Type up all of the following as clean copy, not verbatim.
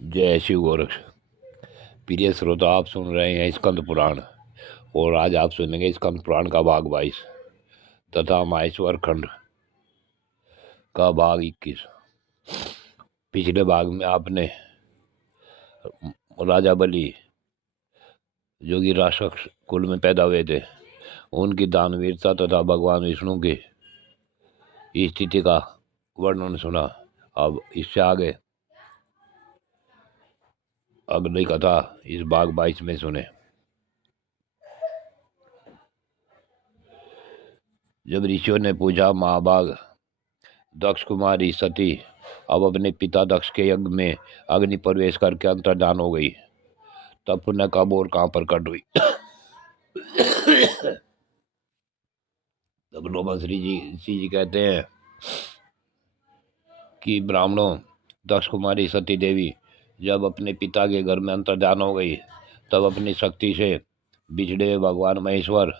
जय शिव गोरख। प्रिय श्रोता, आप सुन रहे हैं स्कंद पुराण और आज आप सुनेंगे स्कंद पुराण का भाग 22 तथा माहेश्वर खंड का भाग 21। पिछले भाग में आपने राजा बलि जो कि राक्षस कुल में पैदा हुए थे उनकी दानवीरता तथा भगवान विष्णु की स्थिति का वर्णन सुना। अब इससे आगे अगली कथा इस भाग 22 में सुने। जब ऋषियों ने पूछा, महाभाग दक्ष कुमारी सती अब अपने पिता दक्ष के यज्ञ में अग्नि प्रवेश करके अंतर्धान हो गई, तब पुण्य कब और कहाँ प्रकट हुई। तब श्री जी कहते हैं कि ब्राह्मणों, दक्ष कुमारी सती देवी जब अपने पिता के घर में अंतर्धान हो गई तब अपनी शक्ति से बिछड़े हुए भगवान महेश्वर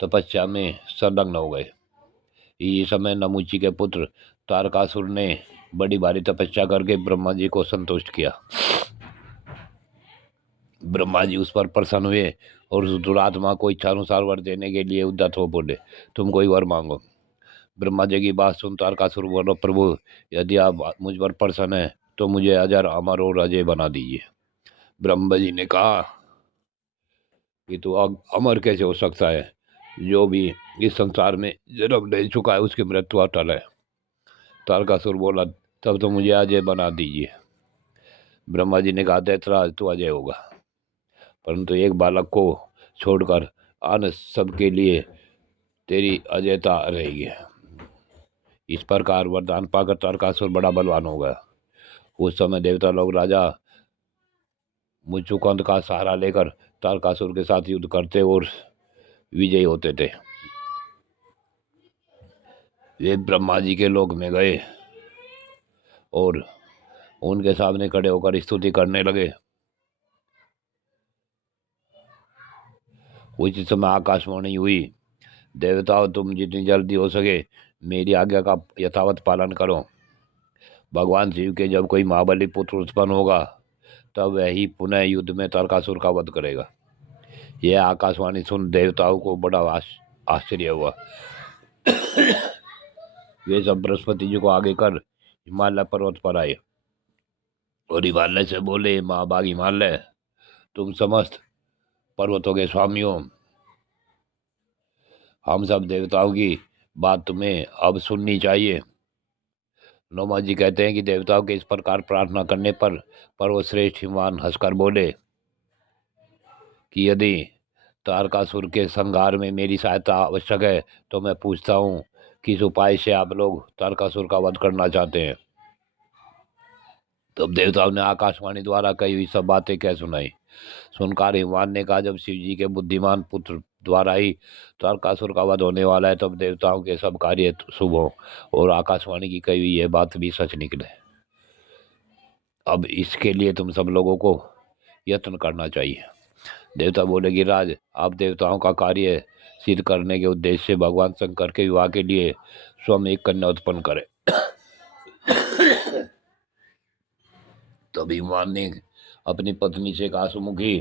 तपस्या में संलग्न हो गए। इसी समय नमुची के पुत्र तारकासुर ने बड़ी भारी तपस्या करके ब्रह्मा जी को संतुष्ट किया। ब्रह्मा जी उस पर प्रसन्न हुए और उस दुरात्मा को इच्छानुसार वर देने के लिए उद्यत हो बोले, तुम कोई वर मांगो। ब्रह्मा जी की बात सुन तारकासुर बोला, प्रभु यदि आप मुझ पर प्रसन्न हैं तो मुझे अजर अमर और अजय बना दीजिए। ब्रह्मा जी ने कहा कि तू अमर कैसे हो सकता है, जो भी इस संसार में जन्म ले चुका है उसकी मृत्यु अटल है। तारकासुर बोला, तब तो मुझे अजय बना दीजिए। ब्रह्मा जी ने कहा, दैत्यराज तू अजय होगा, परंतु एक बालक को छोड़कर अन्य सबके लिए तेरी अजयता रहेगी। इस प्रकार वरदान पाकर तारकासुर बड़ा बलवान हो गया। उस समय देवता लोग राजा मुचुकुंद का सहारा लेकर तारकासुर के साथ युद्ध करते और विजयी होते थे। वे ब्रह्मा जी के लोक में गए और उनके सामने खड़े होकर स्तुति करने लगे। उसी समय आकाशवाणी हुई, देवताओं तुम जितनी जल्दी हो सके मेरी आज्ञा का यथावत पालन करो। भगवान शिव के जब कोई महाबली पुत्र उत्पन्न होगा तब वह ही पुनः युद्ध में तारकासुर का वध करेगा। यह आकाशवाणी सुन देवताओं को बड़ा आश्चर्य हुआ। वे सब बृहस्पति जी को आगे कर हिमालय पर्वत पर आए और हिमालय से बोले, महाभाग हिमालय, तुम समस्त पर्वतों के स्वामी हो। हम सब देवताओं की बात तुम्हें अब सुननी चाहिए। नौमा जी कहते हैं कि देवताओं के इस प्रकार प्रार्थना करने पर पर्वतश्रेष्ठ हिमवान हंसकर बोले कि यदि तारकासुर के संहार में मेरी सहायता आवश्यक है तो मैं पूछता हूँ, किस उपाय से आप लोग तारकासुर का वध करना चाहते हैं। तब देवताओं ने आकाशवाणी द्वारा कही हुई सब बातें कह सुनाई। सुनकर हिमवान ने कहा, जब शिव जी के बुद्धिमान पुत्र द्वारा ही तारकासुर का वध होने वाला है तब देवताओं के सब कार्य शुभ हो और आकाशवाणी की कही हुई यह बात भी सच निकले। अब इसके लिए तुम सब लोगों को यत्न करना चाहिए। देवता बोले कि राज, आप देवताओं का कार्य सिद्ध करने के उद्देश्य से भगवान शंकर के विवाह के लिए स्वयं एक कन्या उत्पन्न करें। तब हिमवान ने अपनी पत्नी से कहा, सुमुखी,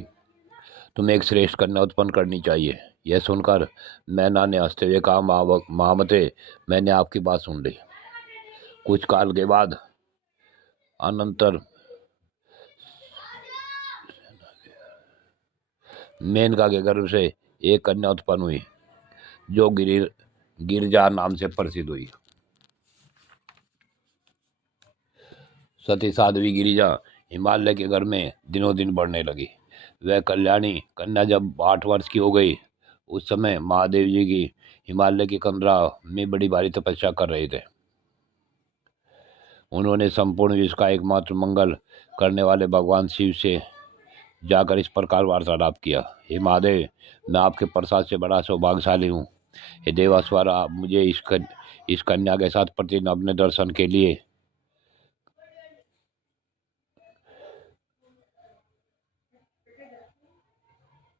तुम्हें एक श्रेष्ठ कन्या उत्पन्न करनी चाहिए। यह सुनकर मैना ने हंसते हुए कहा, महामते, मैंने आपकी बात सुन ली। कुछ काल के बाद अनंतर मेनका के गर्भ से एक कन्या उत्पन्न हुई जो गिरिजा नाम से प्रसिद्ध हुई। सती साध्वी गिरिजा हिमालय के घर में दिनों दिन बढ़ने लगी। वह कल्याणी कन्या जब 8 वर्ष की हो गई उस समय महादेव जी की हिमालय की कंदरा में बड़ी भारी तपस्या कर रहे थे। उन्होंने संपूर्ण विश्व का एकमात्र मंगल करने वाले भगवान शिव से जाकर इस प्रकार वार्तालाप किया, हे महादेव, मैं आपके प्रसाद से बड़ा सौभाग्यशाली हूँ। हे देवास्वर, आप मुझे इस कन्या के साथ प्रतिदिन अपने दर्शन के लिए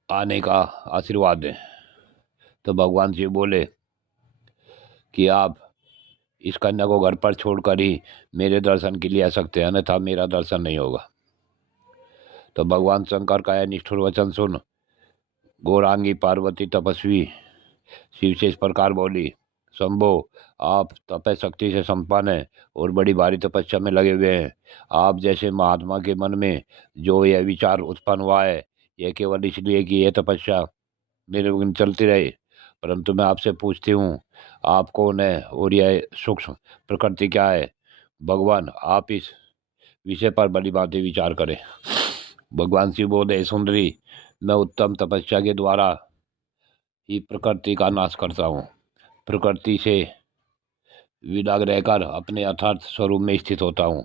आने का आशीर्वाद दें। तो भगवान शिव बोले कि आप इस कन्या को घर पर छोड़कर ही मेरे दर्शन के लिए आ सकते हैं, अन्यथा मेरा दर्शन नहीं होगा। तो भगवान शंकर का यह निष्ठुर वचन सुन गौरांगी पार्वती तपस्वी शिव से इस प्रकार बोली, शंभो, आप तप शक्ति से संपन्न हैं और बड़ी भारी तपस्या में लगे हुए हैं। आप जैसे महात्मा के मन में जो यह विचार उत्पन्न हुआ है, यह केवल इसलिए कि यह तपस्या निर्विघ्न चलती रहे। परंतु मैं आपसे पूछती हूँ, आप कौन है और यह सूक्ष्म प्रकृति क्या है? भगवान, आप इस विषय पर बड़ी बातें विचार करें। भगवान शिव बोले, सुंदरी, मैं उत्तम तपस्या के द्वारा ही प्रकृति का नाश करता हूँ। प्रकृति से विलग रहकर अपने यथार्थ स्वरूप में स्थित होता हूँ।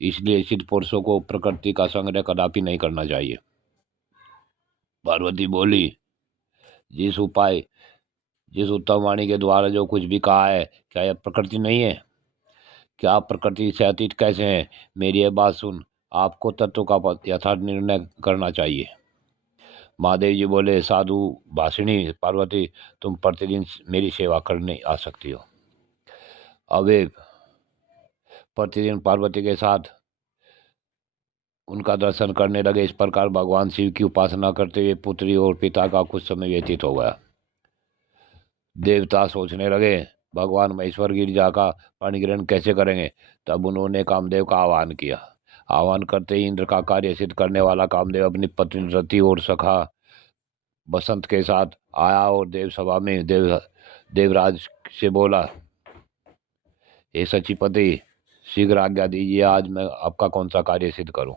इसलिए सिद्ध पुरुषों को प्रकृति का संग्रह कदापि नहीं करना चाहिए। पार्वती बोली, जिस उत्तम वाणी के द्वारा जो कुछ भी कहा है, क्या यह प्रकृति नहीं है? क्या आप प्रकृति से अतीत कैसे हैं? मेरी यह बात सुन आपको तत्व का यथार्थ निर्णय करना चाहिए। महादेव जी बोले, साधु भाषिणी पार्वती, तुम प्रतिदिन मेरी सेवा करने आ सकती हो। अब वे प्रतिदिन पार्वती के साथ उनका दर्शन करने लगे। इस प्रकार भगवान शिव की उपासना करते हुए पुत्री और पिता का कुछ समय व्यतीत हो गया। देवता सोचने लगे, भगवान महेश्वर गिरिजा का पाणी ग्रहण कैसे करेंगे? तब उन्होंने कामदेव का आह्वान किया। आह्वान करते ही इंद्र का कार्य सिद्ध करने वाला कामदेव अपनी पत्नी रति और सखा बसंत के साथ आया और देव सभा में देवराज से बोला, हे सचिपति, शीघ्र आज्ञा दीजिए, आज मैं आपका कौन सा कार्य सिद्ध करूं।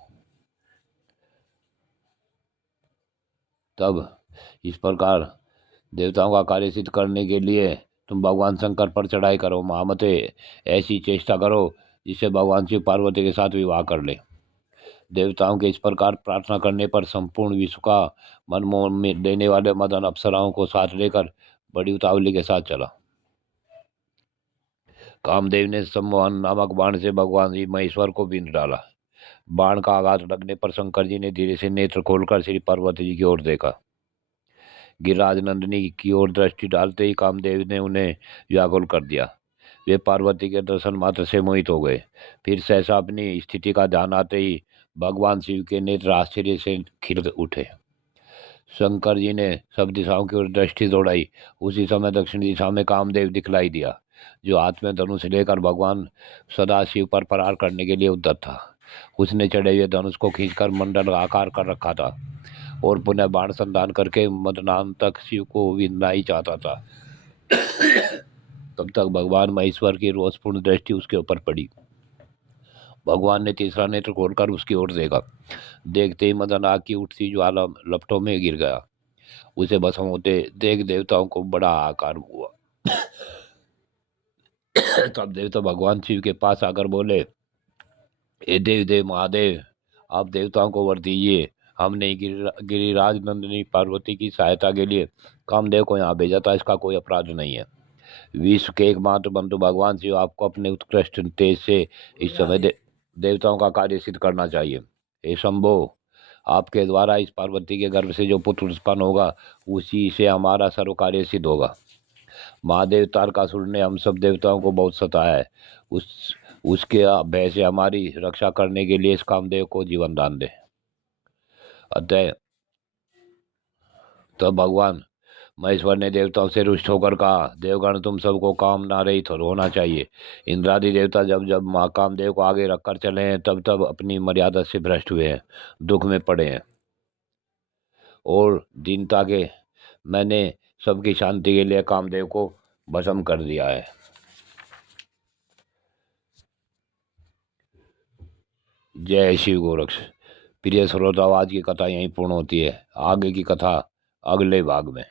तब इस प्रकार देवताओं का कार्य सिद्ध करने के लिए तुम भगवान शंकर पर चढ़ाई करो। महामते, ऐसी चेष्टा करो जिससे भगवान शिव पार्वती के साथ विवाह कर ले। देवताओं के इस प्रकार प्रार्थना करने पर संपूर्ण विश्व का मन मोह में देने वाले मदन अप्सराओं को साथ लेकर बड़ी उतावली के साथ चला। कामदेव ने सम्मोहन नामक बाण से भगवान जी महेश्वर को बींध डाला। बाण का आघात लगने पर शंकर जी ने धीरे से नेत्र खोलकर श्री पार्वती जी की ओर देखा। गिरिराज नंदिनी की ओर दृष्टि डालते ही कामदेव ने उन्हें व्याकुल कर दिया। वे पार्वती के दर्शन मात्र से मोहित हो गए। फिर सहसा अपनी स्थिति का ध्यान आते ही भगवान शिव के नेत्र आश्चर्य से खिल उठे। शंकर जी ने सब दिशाओं की ओर दृष्टि दौड़ाई। उसी समय दक्षिण दिशा में कामदेव दिखलाई दिया, जो हाथ में धनुष लेकर भगवान सदाशिव पर प्रहार करने के लिए उद्यत था। उसने चढ़े हुए धनुष को खींचकर मंडल आकार कर रखा था और पुनः बाण संधान करके मदनांतक शिव को विंधना ही चाहता था। तब तक भगवान महेश्वर की रोषपूर्ण दृष्टि उसके ऊपर पड़ी। भगवान ने तीसरा नेत्र खोलकर उसकी ओर देखा। देखते ही मदन आग की उठती ज्वाला लपटों में गिर गया। उसे भस्म होते देख देवताओं को बड़ा आकार हुआ। तब देवता भगवान शिव के पास आकर बोले, हे देव महादेव, आप देवताओं को वर दीजिए। हमने गिरिराज नंदिनी पार्वती की सहायता के लिए कामदेव को यहाँ भेजा था, इसका कोई अपराध नहीं है। विश्व के एकमात्र बंधु भगवान शिव आपको अपने उत्कृष्ट तेज से इस समय देवताओं का कार्य सिद्ध करना चाहिए। हे शंभो, आपके द्वारा इस पार्वती के गर्भ से जो पुत्र उत्पन्न होगा, उसी से हमारा सर्व कार्य सिद्ध होगा। महादेव तारकासुर ने हम सब देवताओं को बहुत सताया है। उसके भय से हमारी रक्षा करने के लिए इस कामदेव को जीवन दान दे। अतः तब भगवान महेश्वर ने देवताओं से रुष्ट होकर कहा, देवगण, तुम सबको कामना रहित होना चाहिए। इंद्रादि देवता जब जब महाकामदेव को आगे रखकर चले हैं, तब तब अपनी मर्यादा से भ्रष्ट हुए हैं, दुख में पड़े हैं और दीनता के मैंने सबकी शांति के लिए कामदेव को भस्म कर दिया है। जय शिव गोरक्ष। प्रिय श्रोताओं, आज की कथा यहीं पूर्ण होती है। आगे की कथा अगले भाग में।